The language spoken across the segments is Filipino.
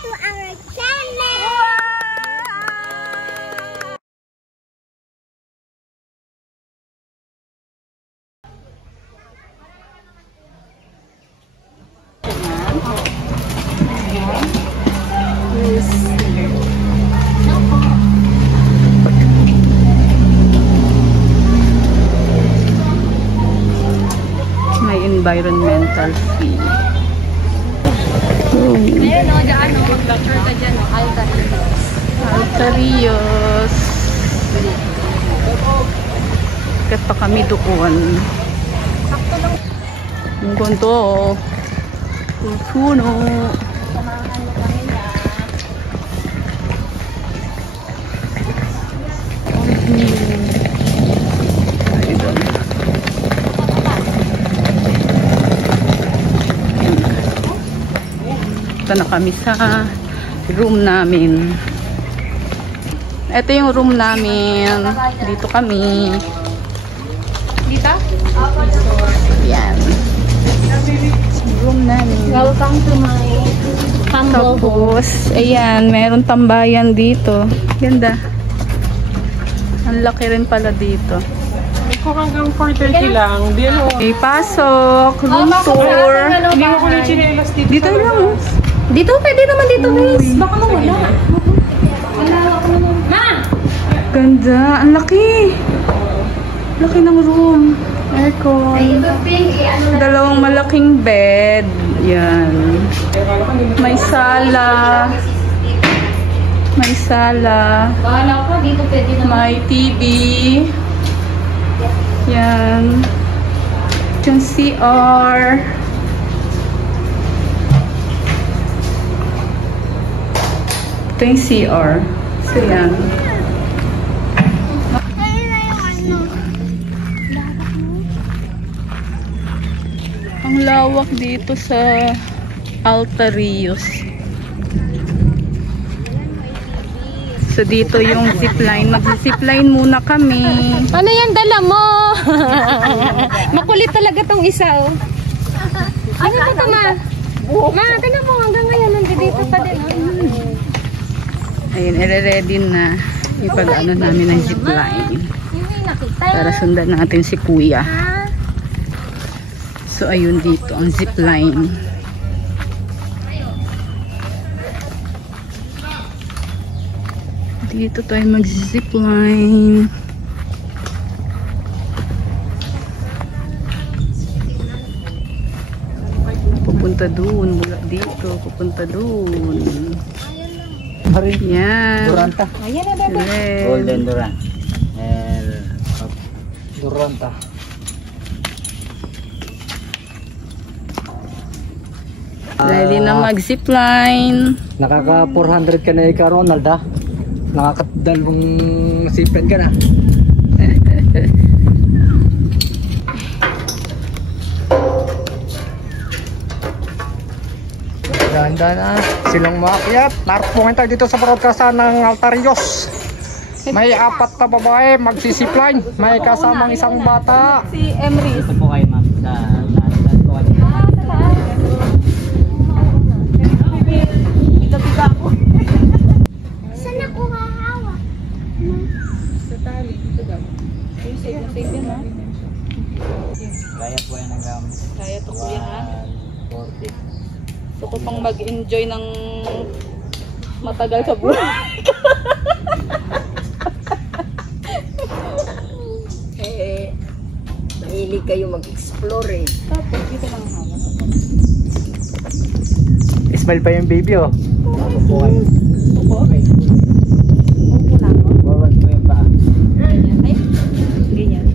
to our channel! May environmental fee. Ayun o, dyan o. Picture ka dyan o. Altarillos. Altarillos. Kat pa kami doon. Ang ganito o. Puno. Samahan mo kami na. Ito na kami sa room namin. Ito yung room namin. Dito kami. Dito? Yan. Room namin. Welcome to my humble home. Tapos, ayan, meron tambayan dito. Ganda. Ang laki rin pala dito. Kung hanggang 4:30 lang, di ano. Okay, pasok. Room tour. Hindi mo ko na chinelas dito. Dito lang. Dito, pwede naman dito guys. Baka mawala. Ma! Ganda. Ang laki. Laki ng room. Aircon. Dalawang malaking bed. Yan. May sala. May sala. Bahala ko, dito pwede naman. May TV. Yan. Yung CR. Ito yung CR. So, yan. Ang lawak dito sa Altarillos. So, dito yung zipline. Mag-zipline muna kami. Ano yan, dala mo? Makulit talaga tong isa, oh. Ano ba ito, ma? Ma, tignan mo, hanggang ngayon, nandito pa din. Ayun, ire-ready na yung pag-ano namin ng zipline. Hindi nakita. Para sundan natin si Kuya. So, ayun dito, ang zipline. Dito tayo mag-zipline. Pupunta doon, mula dito, pupunta doon. Yan. Duranta. Ayan na, bebe. Golden Durant. Duranta. Ready na mag-zipline. Nakaka 400 ka na ikaw, Ronald, ha? Nakakadalawang sipred ka na. Ganda na silang maakyat. Narpungan tayo dito sa broadcastan ng Altarillos. May 4 na babae magsisipline. May kasamang isang bata. Si Emrys. Ito po kayo, ma'am, sa Saan ako hahawak? Sa tali, dito daw. Yung safe yan, ha? kaya po yan hanggang Kaya to, Kuya, ha? 140. Gusto ko pang mag-enjoy ng matagal sa buhay. Mahilig kayo mag-explore eh. Tapos, dito lang hawak. Smile pa yung baby, oh. Opo. Okay. Opo na ako. Forward mo yung paa. Ganyan. Ay, ganyan.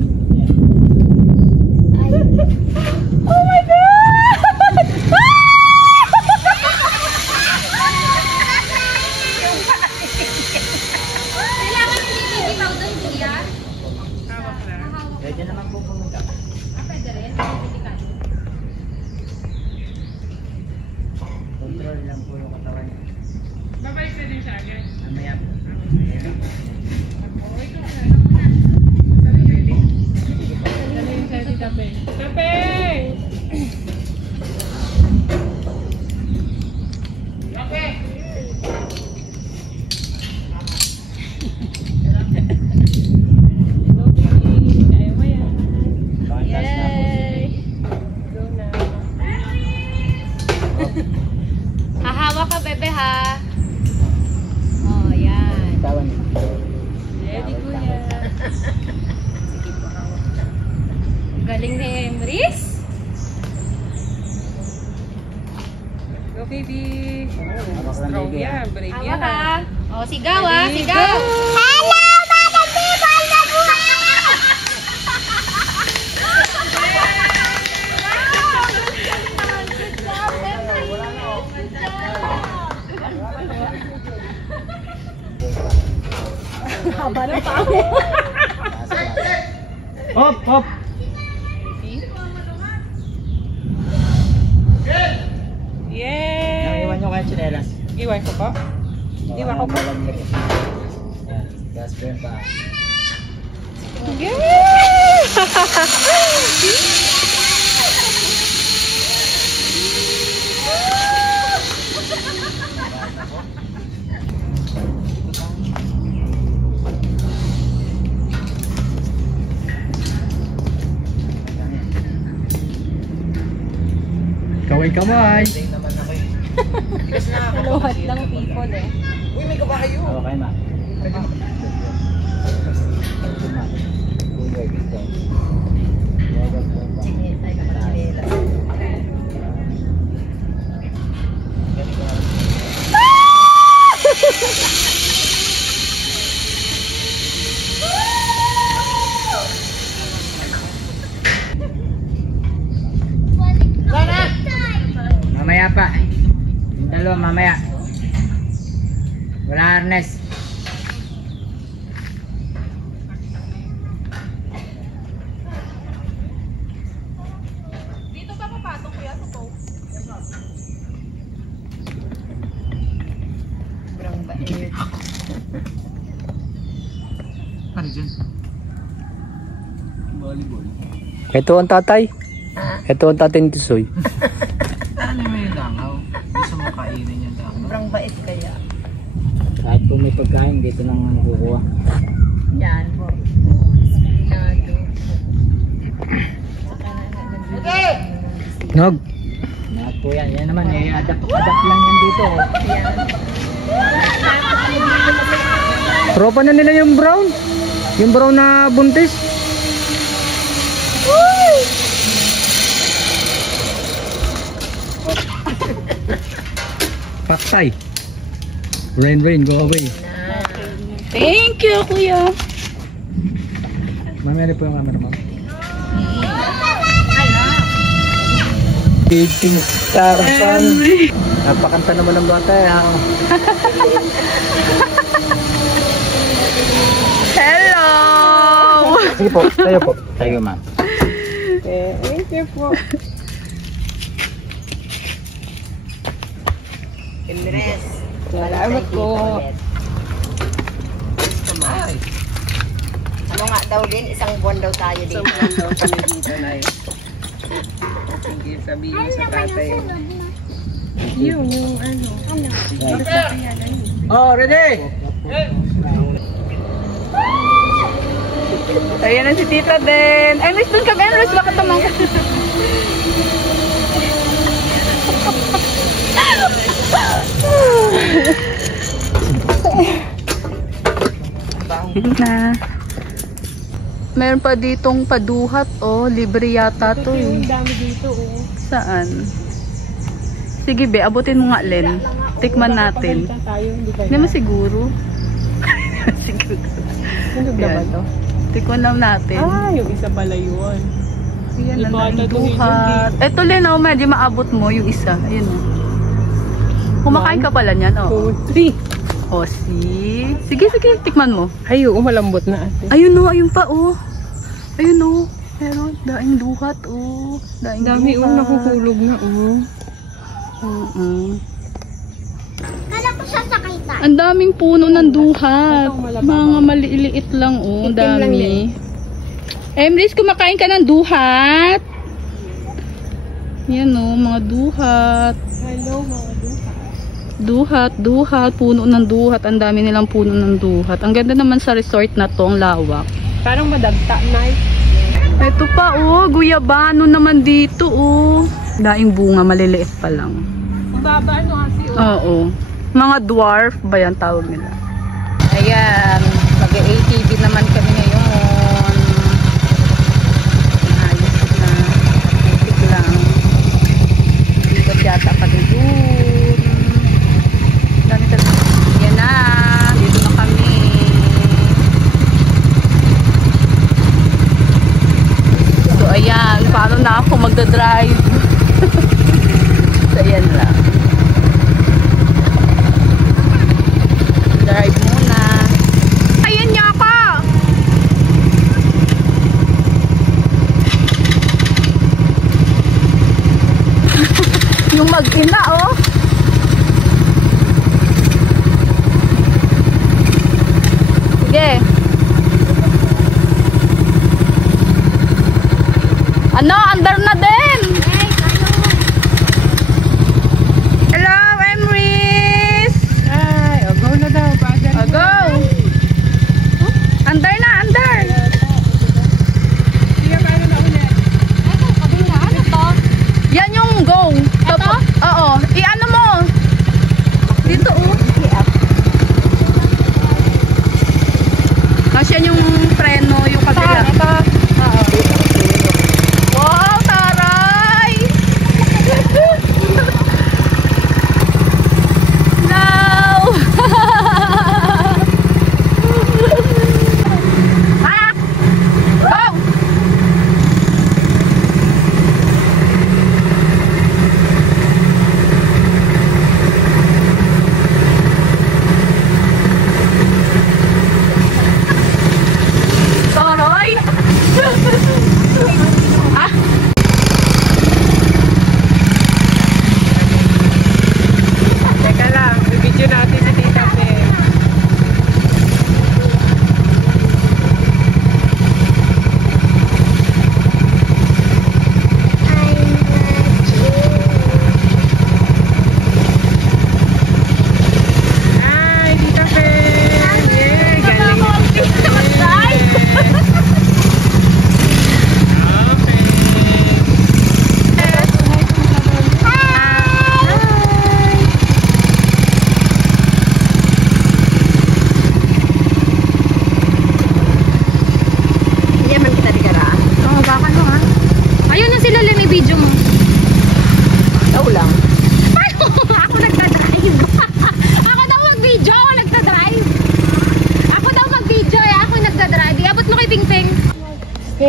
Oh my God! Kailangan hindi bibitaw doon, Julia. Pwede naman po pumunta. Pwede rin. Control lang po yung katawan niya. Babay pwede siya agad? Mamaya po. Galing ni Emrys. Go, baby. Strong yan. Brave Tama yan. ka. O, sigaw ah, sigaw. Hello, mga people! Nabuhay! Haba na pa ako. Hop, hop. Yay! Naiwan nyo kayo tsinelas. Iwan ko po. Iwan ko po. Gas pa yun pa. Kamay-kamay. Hindi naman ako eh. Luhat lang people eh. Uy, may kaba kayo. Oo, kayo ma. Mamaya pa. Yung dalawa mamaya. Wala harness. Dito ba papasok kuya sa po? Sobrang bait. Ano dyan? Volleyball. Ito ang tatay. Ito ang tatay ni Tisoy. Ano mo yung langaw? Gusto mo kainin yung langaw? Sobrang bait kaya. Kahit kung may pagkain, dito nang kukuha. Yan po. Spinado. Okay! Nog. Lahat po yan. Yan naman eh. Adapt lang yan dito. Tropa na nila yung brown. Yung brown na buntis. Paktay. Rain, go away. Thank you, kuya. Mamaya po yung camera mo. Dating Sarapan. Napakanta naman ng bata eh. Hello! Sige po, tayo po. Tayo ma'am. Thank you po. Emrys. Salamat po. Ano nga daw din, isang buwan daw tayo dito. Sige, sabihin mo sa tatay. Oh, ready? Ayan na si tita din. Ay, Miss, dun ka ba? Miss, bakit naman ka? Yun na. Meron pa ditong paduhat, oh. Libre yata to eh. Dami dito oh. Saan? Sige be, abutin mo nga Len. Tikman natin. Tayo, hindi ba? Hindi mo siguro. Siguro. Ano ba Yan. to? Tikman lang natin. Yung isa pala yun. Yan Ito ang ata duhat. Ito Len, oh, medyo maabot mo yung isa. Ayun oh. Kumakain ka pala niyan, oh. 2, 3. Oh, see? Sige, tikman mo. Ay, malambot na ate. Ayun oh, ayun pa oh. Ayun oh. Pero daing duhat oh. Daing Dami duhat. nakukulog na Kala ko sasakay tayo. Ang daming puno ng duhat. Ito, malababa. Mga maliliit lang oh. Ang Itim lang dami. Emrys, kumakain ka ng duhat? Yan oh, mga duhat. Hello, mga Duhat, puno ng duhat. Ang dami nilang puno ng duhat. Ang ganda naman sa resort na to, ang lawak. Parang madagta na. Ito pa oh, guyabano naman dito oh. Daing bunga, maliliit pa lang. Ang baba ano kasi Oo. Mga dwarf ba yan tawag nila? Ayan, mag-ATV naman kami ngayon. Ayos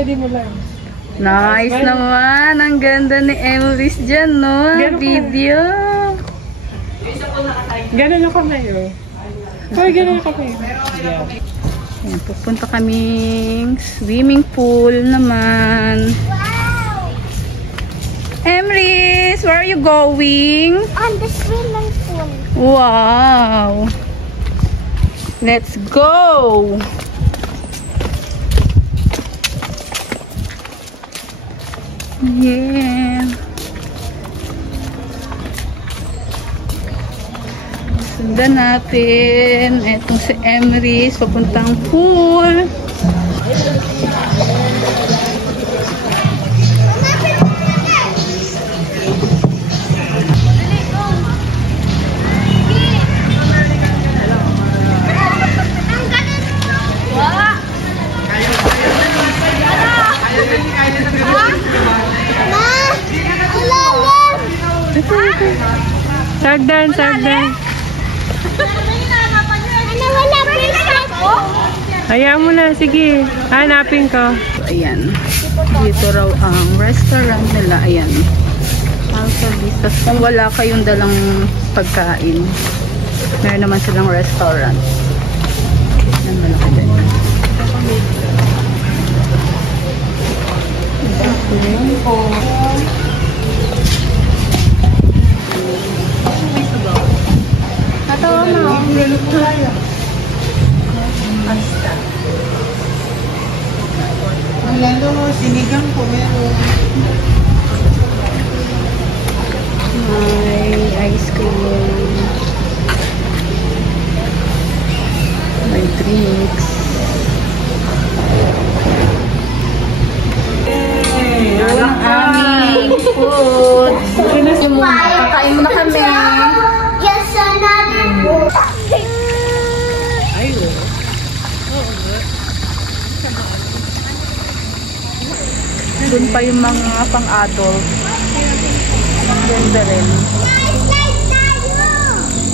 Nice naman. Ang ganda ni Emrys dyan, no? Video. Ganun ako na yun. Hoy, ganun ako na yun. Ayan, pupunta kaming swimming pool naman. Emrys, where are you going? On the swimming pool. Wow. Let's go. Yeah. Sundan natin. Etong si Emrys, papuntang pool. Sagdan. Ano, wala bracelet ko? Hayaan mo na, sige. Hanapin ko. So, ayan. Dito raw ang restaurant nila. Ayan. Alta Vista. Kung wala kayong dalang pagkain, meron naman silang restaurant. Ayan, malaki din. Natawa mo. Sinigang po meron. May ice cream. May drinks. Yan ang aming food. Kakain mo na kami. Yes, another book. Doon pa yung mga pang-adult. Ganda rin.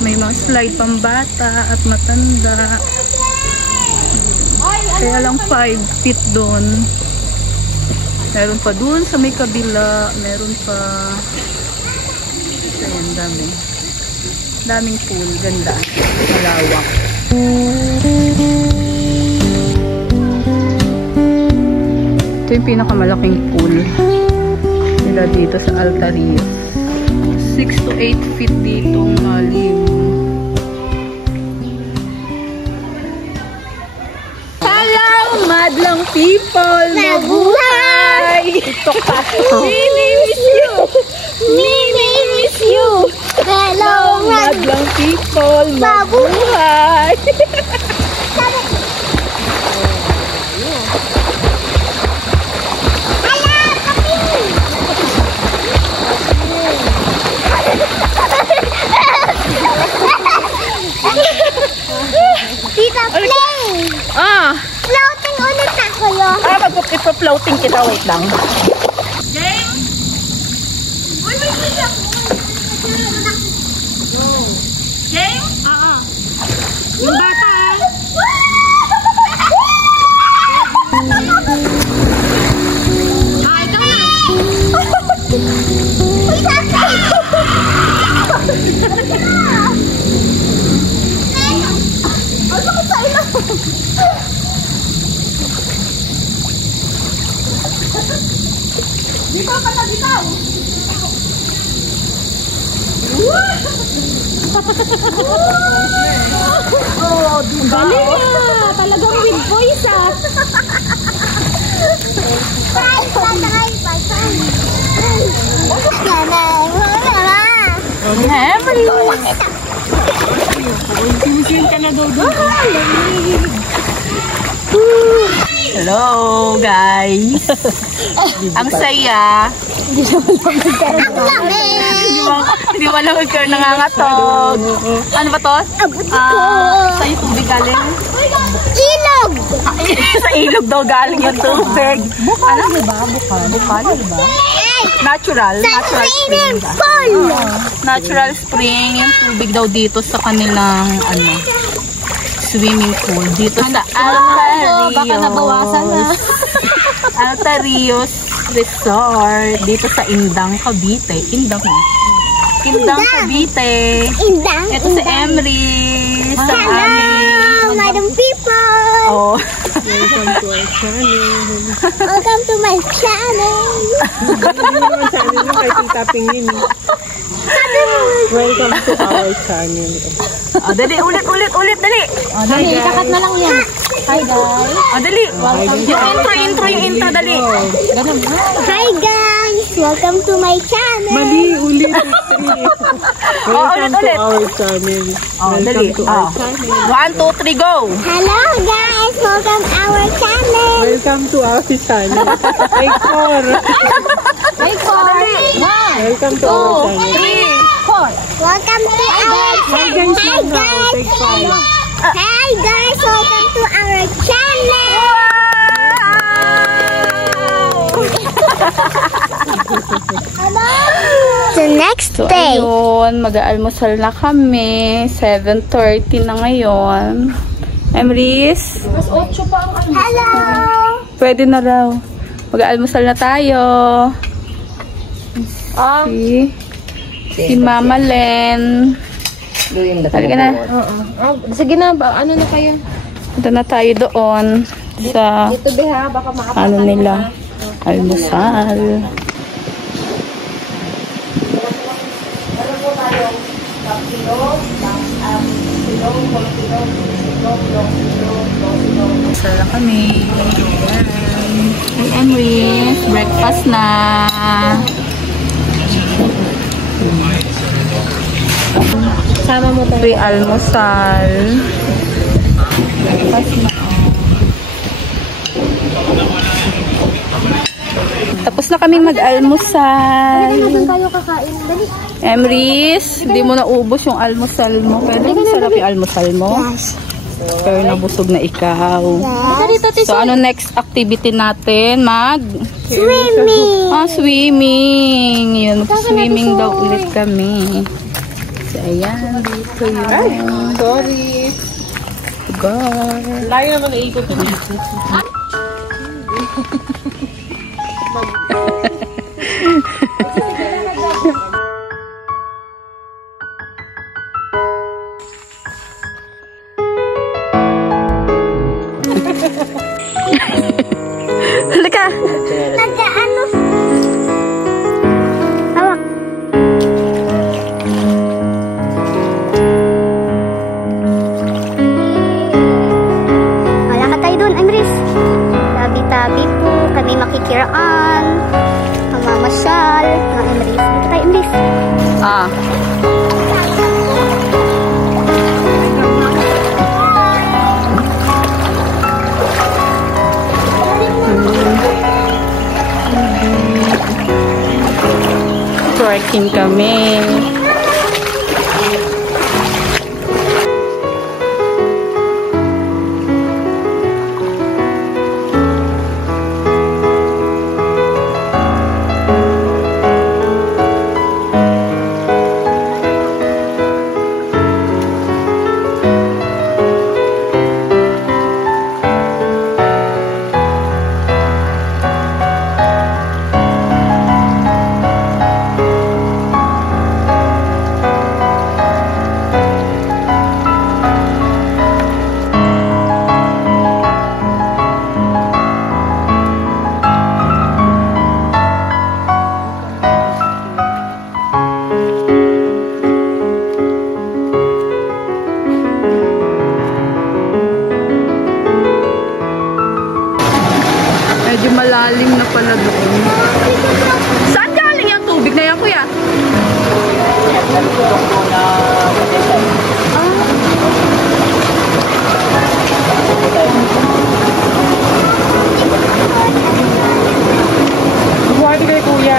May mga slide pang bata at matanda. Kaya lang 5 feet doon. Meron pa doon sa may kabila. Meron pa. Ayan, dami. Daming pool. Ganda. Malawak. Ito yung pinakamalaking pool nila dito sa Altarios. 6 to 8 feet ditong lalim. Hello, madlang people! Mabuhay! TikTok pa. Mimi miss you! Mimi miss you! Hello, madlang people! Mabuhay! Tita, play! Ah! Floating ulit ako yun. Mag-floating kita. Wait lang. Yung bata, galing ah! Talagang with voice ah! Sinisin ka na daw doon. Hello, guys! Ang saya! Hindi mo alam ikaw nangangatog. Ano ba to? Sa yung tubig galing? Ilog! Sa ilog daw galing yung tubig. Ano? Bukal, diba? Natural spring. Natural spring yung tubig daw dito sa kanilang swimming pool. Dito sa Altarios. Baka nabawasan na. Altarios Resort dito sa Indang, Cavite. Indang Cavite. Indang. Ito si Emrys. Ang Hello, aming... madam people. Oh. Welcome to my channel. Welcome to our channel. Oh, dali, ulit, dali. Oh, dali, kakat na lang yan. Hi guys. Oh, dali. Yung intro, dali. Ganun na. Hi guys, welcome to my channel. Mali, ulit. Oh, ulit. Our channel. Oh, dali. Oh. 1, 2, 3, go. Hello guys, welcome our channel. Welcome to our channel. Take 4. Wait for 1, Welcome to our channel. 3, 4. Welcome to our channel. Hi guys. Take 5. Hi guys, welcome to our channel. The next So, day. ayun, mag-aalmusal na kami. 7:30 na ngayon. Emrys, Hello. pwede na raw. Mag-aalmusal na tayo. Si Mama Len. Halika na. Sige na, ano na kayo? Punta na tayo doon sa Dito beha, baka makapasok. ano nila, almusal. Almusal na kami. Hey Emrys, breakfast na. Sama mo tayo. Free almusal. Breakfast na. Tapos na kaming mag-almusal. Saan kayo kakain? Dali. Emrys, hindi mo naubos yung almusal mo. Pero masarap yung almusal mo. Yes. Pero nabusog na ikaw. Yes. So, ano next activity natin? Swimming. Swimming. Yun, swimming daw ulit kami. So, ayan, dito yung... Sorry. God. Layo naman naikot ko dito. Halika. Ada ano? Hawak. Wala ka tayo dun, Emrys. Tabi-tabi po kami makikiraan. Mamamasyal. Mga Emrys. Dito tayo, Emrys. Ah. Twerking kami. Medyo malalim na pala doon. Saan galing yung tubig na yan, kuya? Buhati kayo, kuya.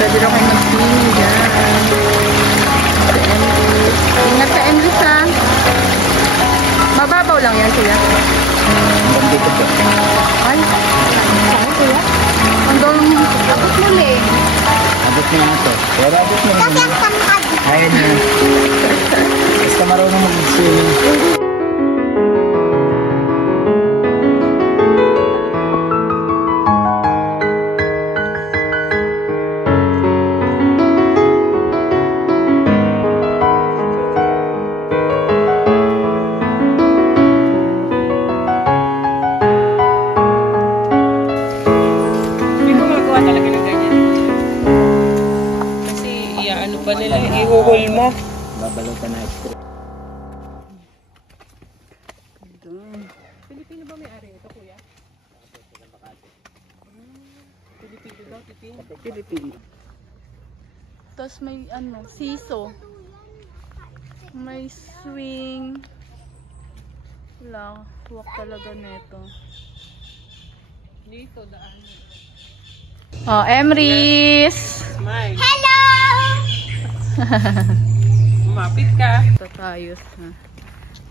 Pwede rin kayo mag-swimming dyan. Ingat ka, Emily, ha? Mababaw lang yan, kuya. Dito po. Ay, saan, kuya? Hanggang tapos muli. Abot niya na to. Pero abot niya na. Ayan niya. Basta marunong mag-swimming. Ihuhol mo. Babalutan na extra. Pilipino ba may-ari ito, kuya? Pilipino daw, Pilipino. Tapos may siso. May swing. Wala, huwag talaga neto. Dito, daan. Oh, Emrys! Hello! Umapit ka.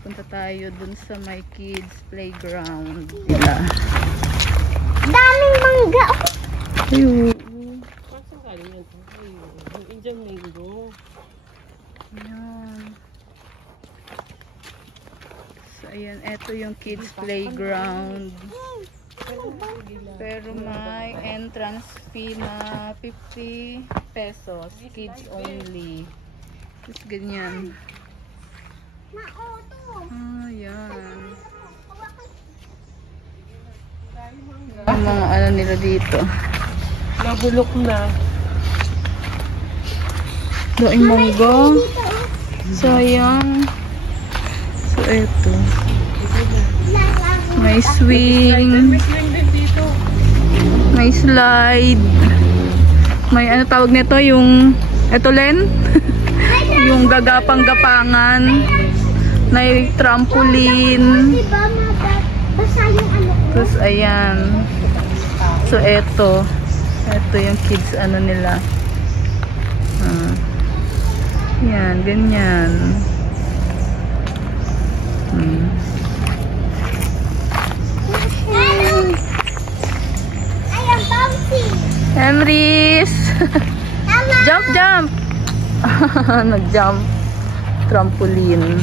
Punta tayo dun sa my kids playground. Daming mangga. Ayun. Saan galing yan? Yung Indian mango. Ayan. So, ayan. Ito yung kids playground. Pero may entrance fee na 50 pesos. Kids only. Tapos ganyan. Ayan. Ang mga ano nila dito. Nabulok na. Daing mangga. Sayang. So, eto. May swing. May slide. May ano tawag nito, yung eto Len? Yung gagapang-gapangan. May trampoline. Tapos ayan. So eto. Eto yung kids ano nila. Yan, ganyan. Emrys! Jump, jump! Nag-jump. Trampoline.